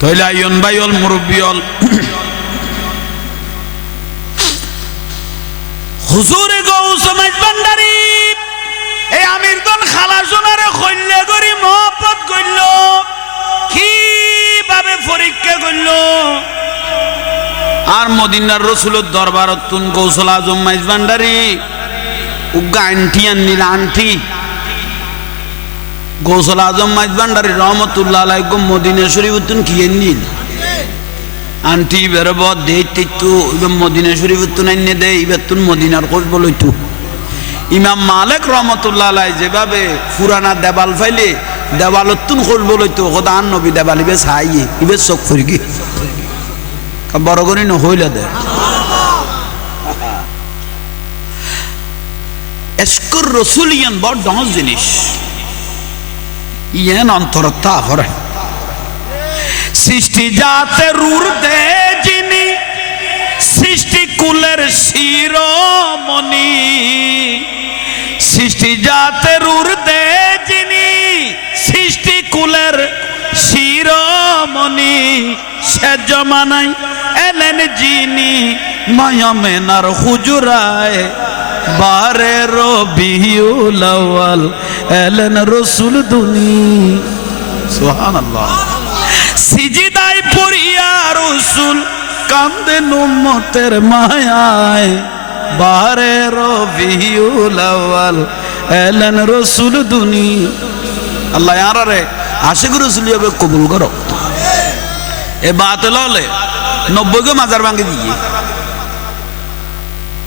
তইলা ইয়ন ভাইল মুরব্বিয়ল হুজুরে গৌস মাইজবান্ডারি এই আমির দন খালা সোনারে কইলে করি মহব্বত কইল কি ভাবে পরীক্ষা কইল আর মদিনার রাসূলের দরবারত তুন গৌসুল আজম মাইজবান্ডারি উগা আন্টি আননিল আন্টি গৌসুল আজম মাইজবান্ডারি রহমতুল্লাহ আলাইহি গো মদিনা শরীফ তুন কি আননিল আন্টি বেরব দেইতিতু মদিনা শরীফ তুন আননে দে ইবেতুন মদিনার কোষ বলইতু ইমাম মালিক রহমতুল্লাহ আলাইহি যেভাবে পুরানা দেওয়াল ফাইলে দেওয়ালতুন কোষ বলইতু খোদা আন নবী দেওয়ালিবে ছাইয়ে ইবে চোখ ফিরগি বড় করে নহইলা দে এসকর রসুল ইয়ান বড় ডস জিনিস ইয়ান অন্তরতা ভরে সৃষ্টি জাতে রূর দে যিনি সৃষ্টি কুলের শিরোমণি সৃষ্টি জাতে রূর দে যিনি সৃষ্টি কুলের শিরোমণি সে জমানায় এলেন যিনি মায়ামেনার হুজুরায় বারে রবিউল আউয়াল এলেন রাসূল দুনি সুবহানাল্লাহ সিজদায় পড়িয়া রাসূল কান্দেন উম্মতের মায়ায় বারে রবিউল আউয়াল এলেন রাসূল দুনি আল্লাহ ইয়ারে আশিক রাসূল হবে কবুল করো এ বাতিল হলে 90 গো মাজার ভাঙি দিয়ে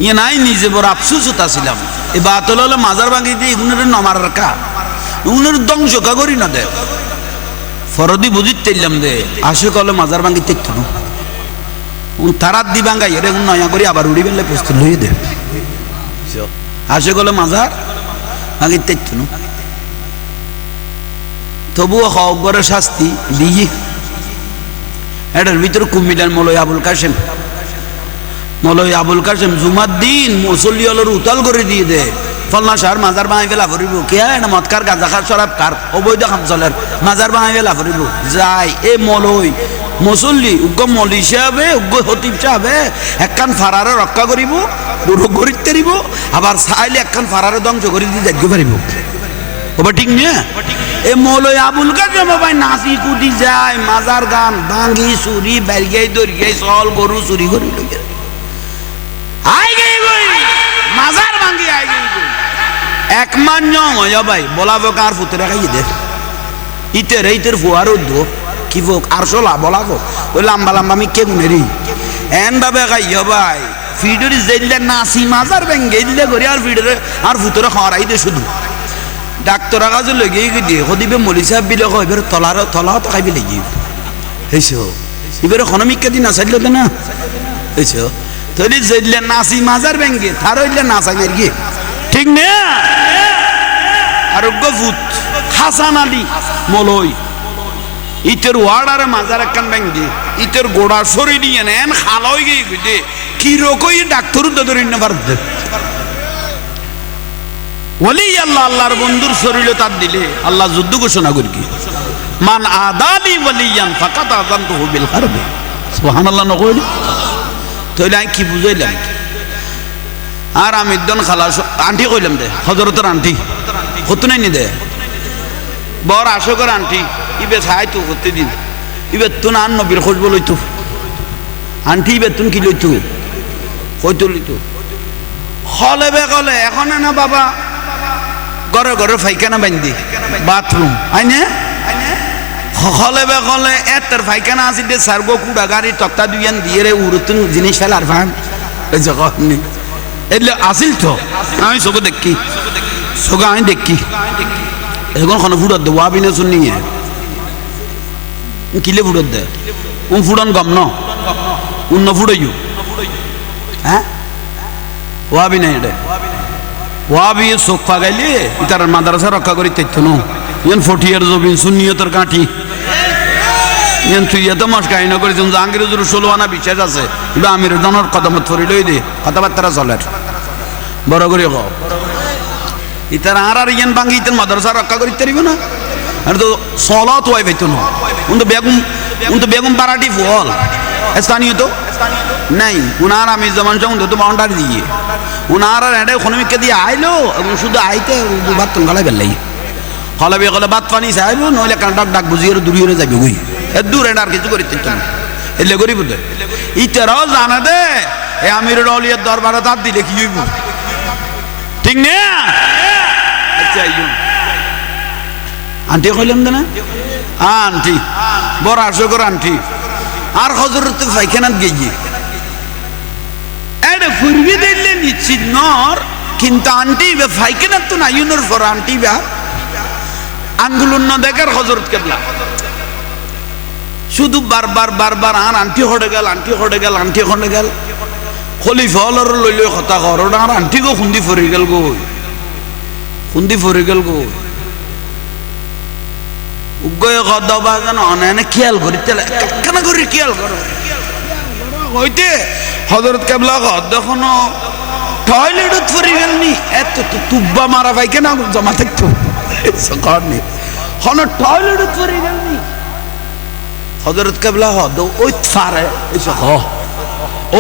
ইয়ে নাই নিজে বড় আফসোস হতাছিলাম এ বাতিল হলে মাজার ভাঙি দিয়ে এগুলোর নমার কা এগুলোর ধ্বংস কা করি না দে ফরদি বুঝিত তেলাম দে আশিক হলে মাজার ভাঙি তেতো তারাত দি ভাঙাই এর নয়া করি আবার উড়ি বেলে প্রস্তুত হয়ে দে আশিক হলে মাজার ভাঙি তেতো তবুও হকবরের শাস্তি দিয়ে এটার ভিতরে কুমিল্লার মৌলভী আবুল কাশেম জুমার দিন মুসল্লি হলোর উতাল করে দিয়ে দে ফলনা শাহর মাজার বাঙাই ফেলা ফরিব কে এটা মদকার গাঁজা খার শরাব কার অবৈধ খামচলের মাজার বাঙাই ফেলা ফরিব যাই এ মৌলভী মুসল্লি উগ্র মৌলী সাহেবে উগ্র হতিব সাহেবে একখান ফারারে রক্ষা করিব রোগ করিতে দিব আবার চাইলে একখান ফারারে ধ্বংস করে দিয়ে যাইতে পারিব ওবা ঠিক নিয়ে এ মৌলভী আবুল কাশেম ভাই নাচি কুটি যায় মাজার গান ভাঙ্গি চুরি বেরিয়াই দরিয়াই চল গরু চুরি করি লইয়া আই গই গই মাজার ভাঙ্গি আই গই গই এক মান নং হয় ভাই বলাবো কার ফুতরে খাইয়ে দে ইতের ফুয়ার দো কি ফোক আর সোলা বলাবো ওই লম্বা লম্বা আমি কে গুনে রে এন ভাবে খাইয়ে ভাই ফিডরি জেললে নাচি মাজার ভেঙ্গে দিলে করি আর ফিডরে আর ফুতরে খাওয়াই দে শুধু ডাক্তার কাজে লগে দিয়ে সদিবে মলি সাহেব বিলে এবার তলাও তো খাইবে লাগি হয়েছ এবার এখনমিকা দিন নাচাইল না হয়েছ তৈরি জেললে নাচি মাজার ব্যাঙ্গে তার হইলে নাচাই মার গিয়ে ঠিক না আরোগ্য ভূত হাসান আলী মলই ইতের ওয়ার্ডারে মাজার একখান ব্যাঙ্গে ইতের গোড়া সরি নিয়ে নেন খালই গিয়ে বুঝে কি রকই ডাক্তার ধরে নেবার ওলি আল্লাহ আল্লাহর বন্ধুর শরীরে তার দিলে আল্লাহ যুদ্ধ ঘোষণা করি কি মান আদালি ওয়ালিয়ান ফাকাত আযানতুহু বিল হারব সুবহানাল্লাহ নকইলি তাইলে আমি কি বুঝাইলাম আর আমি দন খালা আন্টি কইলাম দে হযরতের আন্টি হতো নাই নি দে বড় আশোকর আন্টি ইবে ছাই তো হতে দিন ইবে তুন আন নবীর খোঁজ বলইতো আন্টি ইবে তুন কি লইতো কইতো লইতো হলে বে কলে এখন না বাবা ঘরে ঘরে ফাইখানা বান্ধি বাথরুম আইনে হলে বে কলে এতের ফাইখানা আছে দে সারগো কুড়া গাড়ি তক্তা দুইয়ান দিয়ে রে উড়তুন জিনিস ফেলার ভান এই জগৎ নেই এলে আসিল তো আমি চোখে দেখি চোখে আমি দেখি এখন কোনো ফুটত দে ওয়াবি না শুনি কিলে ফুটত দে ফুটন গম ন উন্ন ফুটাইও হ্যাঁ ওয়াবি নাই এটা ওয়াবি চোখ ফাগাইলে তার মাদ্রাসা রক্ষা করি তেতো ন ইয়ান 40 ইয়ার জবিন সুন্নিয়তের কাঠি ইয়ান তুই এত মাস কাহিনী করেছেন জাহাঙ্গীর হুজুর 16 আনা বিশ্বাস আছে এবার আমির জনের কদমত ফরি লই দে কথাবার্তা চলের বড় করে কও ইতার আর ইয়ান ভাঙ্গি ইতার মাদ্রাসা রক্ষা করি তারিব না আর তো সলাত ওয়াই পাইতো না উন তো বেগম উন তো বেগম পাড়াটি ফল স্থানীয় তো নাই উনার আমি যেমন সঙ্গে তো বাউন্ডারি দিয়ে উনার আর এটা খনমিকে দিয়ে আইলো এবং শুধু আইতে বাত গলায় বেলাই হলে বেগলে বাত পানি চাইব নইলে কান ডাক বুঝিয়ে দূরে যাবে ওই দূর এটা আর কিছু করিতে না এলে করি বুঝে ইতারাও জানে দে এ আমিরুল আউলিয়ার দরবারে তার দিলে কি হইব ঠিক না আচ্ছা আন্টি কইলাম না আন্টি বড় আশোকর আন্টি আর হজরত পায়খানাত গিয়ে এটা ফুরবি দিলে নিশ্চিত নর কিন্তু আন্টি পায়খানাত তো না ইউনোর ফর আন্টি বা আঙ্গুলুন না দেখার হজরত কেবলা শুধু বারবার আর আন্টি হটে গেল আন্টি হটে গেল আন্টি হটে গেল খলিফা হলর লইলে কথা কর আর আন্টি গো খুন্দি ফরি গেল গো খুন্দি ফরি গেল গো উগয়ে গদবা জানো অনেনে খেয়াল করি তেলে কেন করি খেয়াল করো হইতে হযরত কেবলা গদ দেখুন টয়লেটত ফরি গেল নি এত তো তুব্বা মারা ভাই কেন জমা থাকতো সকার নি হন টয়লেটত ফরি গেল নি হযরত কেবলা হদ ওই ফারে এসে হ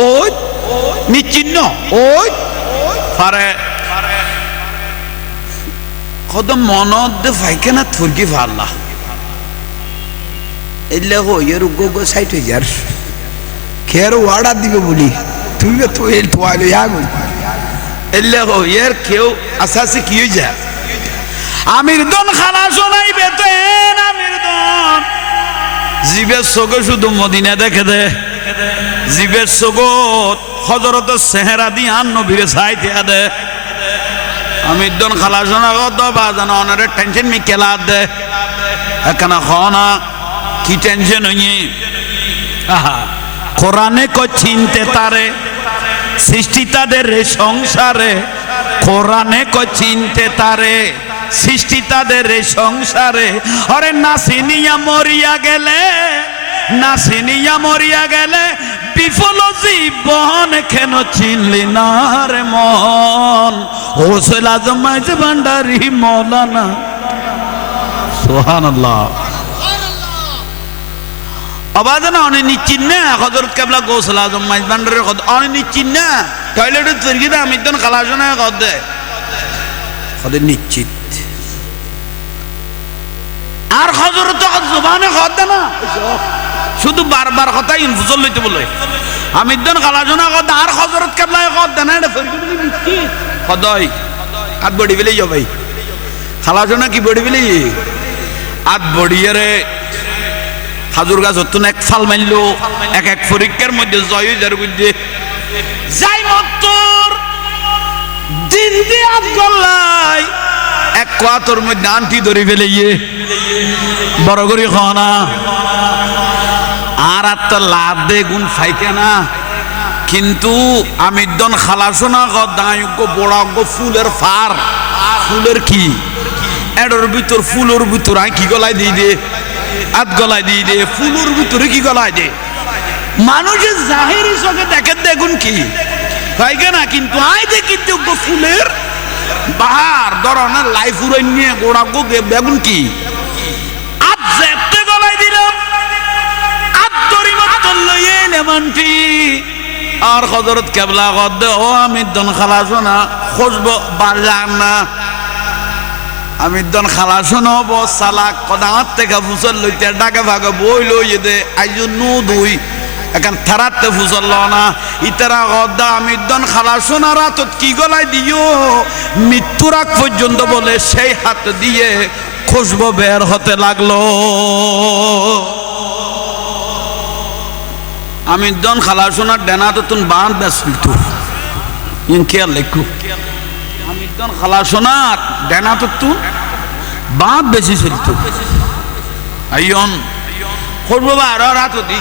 ওই নিচিন্ন ওই ফারে কদম মনত দে ফাইকেনা থুরকি ফাল্লা এলে হো এর গো সাইট হয়ে যার খের ওয়াড়া দিবে বলি তুই তো এল তোয়ালে আগো এলে হো এর কেউ আসাসে কি হয়ে যায় আমির দন খানা শোনাই বেতেন আমির দন জিবের সগো শুধু মদিনা দেখে দে জিবের সগত হযরত সেহরা দি আন নবীরে সাইতে দে আমির দন খালা শোনা গদ বাজানো অনারে টেনশন মি কেলা দে এখানে খানা কি টেনশন হইনি আহা কোরআনে কো চিনতে তারে সৃষ্টি তাদের সংসারে কোরআনে কো চিনতে তারে সৃষ্টি তাদের সংসারে আরে নাসিনিয়া মরিয়া গেলে বিফল জীবন কেন চিনলি না রে মন হোসেল আজম মাইজ ভান্ডারি মৌলানা সুবহানাল্লাহ আবাদনা অনে নিচিন না হযরত কেবলা গোসল আজম মাইজ ভান্ডারের কত অনে নিচিন না টয়লেটে তৈরি দা আমিদন খালাসনা কত দে কত নিশ্চিত আর হযরত জবানে কত না শুধু বারবার কথাই ইনফুজল লইতে বলে আমিদন খালাসনা কত আর হযরত কেবলা কত না এটা ফরিদ বলি নিশ্চিত কদই আত বডি বলি যাও ভাই খালাসনা কি বডি বলি আত বডিয়ারে হাজুর গাছ হতো এক ফাল মারলো এক পরীক্ষার মধ্যে জয় যার বুঝে যাই মত্তর দিন দিয়ে আজ গল্লাই এক কোয়াতর মধ্যে আন্টি ধরে ফেলে বড় করি খাওয়া আর একটা লাভ দে গুণ ফাইকে না কিন্তু আমিদন খালাসোনা দায়জ্ঞ বড়াজ্ঞ ফুলের ফার ফুলের কি এডর ভিতর ফুলের ভিতর আই কি গলায় দিয়ে দে আত গলায় দিয়ে দে ফুলের ভিতরে কি গলায় দে মানুষের জাহেরি চোখে দেখেন দেখুন কি পাইকে না কিন্তু আই দেখি ফুলের বাহার ধরনের লাইফ উড়াই নিয়ে গোড়াজ্ঞ বেগুন কি আত যেতে গলায় দিলাম আত দড়ি মতো লইয়ে এলেমানটি আর হযরত কেবলা গদ ও আমিদন খালাসোনা খুশবো বাজার না আমিদন খালাসোনা বো সালাক কদাত থেকে ফুসল লইতে ডাকে ভাগে বই লইয়ে দে আইজু নু দুই এখন থারাতে ফুসল না ইতারা গদ আমিদন খালাসোনা রাতত কি গলায় দিও মৃত্যুর আগ পর্যন্ত বলে সেই হাত দিয়ে খুশবো বের হতে লাগলো আমিদন খালাসোনার ডেনা তো তুন বাঁধ বেসলতো ইন খেয়াল লেখু আমিদন খালাসোনার ডেনা তো তুন বাঁধ বেশি চলতো আইয়ন করবো আর রাত দি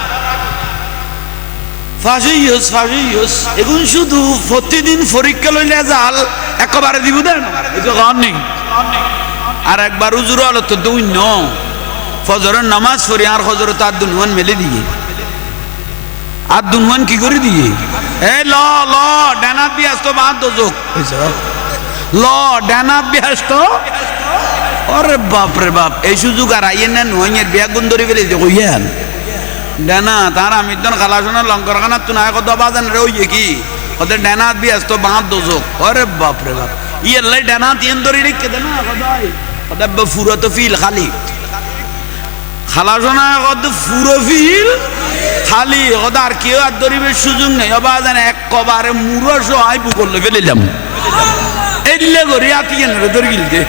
ফাঁসি এখন শুধু প্রতিদিন পরীক্ষা লইলে জাল একবারে দিব দেন এটা গান নেই আর একবার উজুর আলো তো দুই ন ফজরের নামাজ পড়ি আর ফজর তার দুনওয়ান মেলে দিয়ে আর দুনওয়ান কি করে দিয়ে এ ল ডানা বিয়াস তো বাদ দোজক ল ডানা বিয়াস তো আরে বাপ রে বাপ এই সুযোগ আর আইয়েন না নয়ের বিয়া গুণ ধরে ফেলে যে কইয়ান ডেনা তার আমিদন খালাসনা লঙ্কর খানা তুনায় কত বাজান রে ওই কি ওদের ডেনাত বিয়াস্ত বাঁধ দোজক আরে বাপ রে বাপ ইয়াল্লাই ডেনা তিন ধরে রেখে দে না কদাই ওদের ফুরো তো ফিল খালি খালাসনা কত ফুরো ফিল খালি ওদের কেউ আর দরিবের সুযোগ নেই বাজান এক কবারে মুরো সহায় পুকুরলে ফেলিলাম এলে করি আতিয়ে নেবে ধরে গিলতে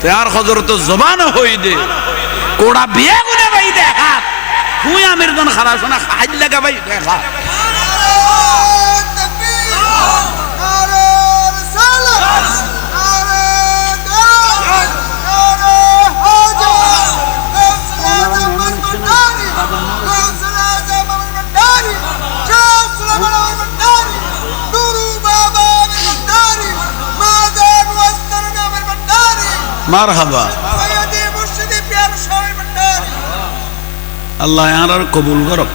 তো আর খজর তো জবান হই দে কোড়া বিয়ে করে ভাই দেখা তুই আমির জন খালাসনা খাইল লাগা ভাই দেখা মারহাবা আল্লাহ আর কবুল করো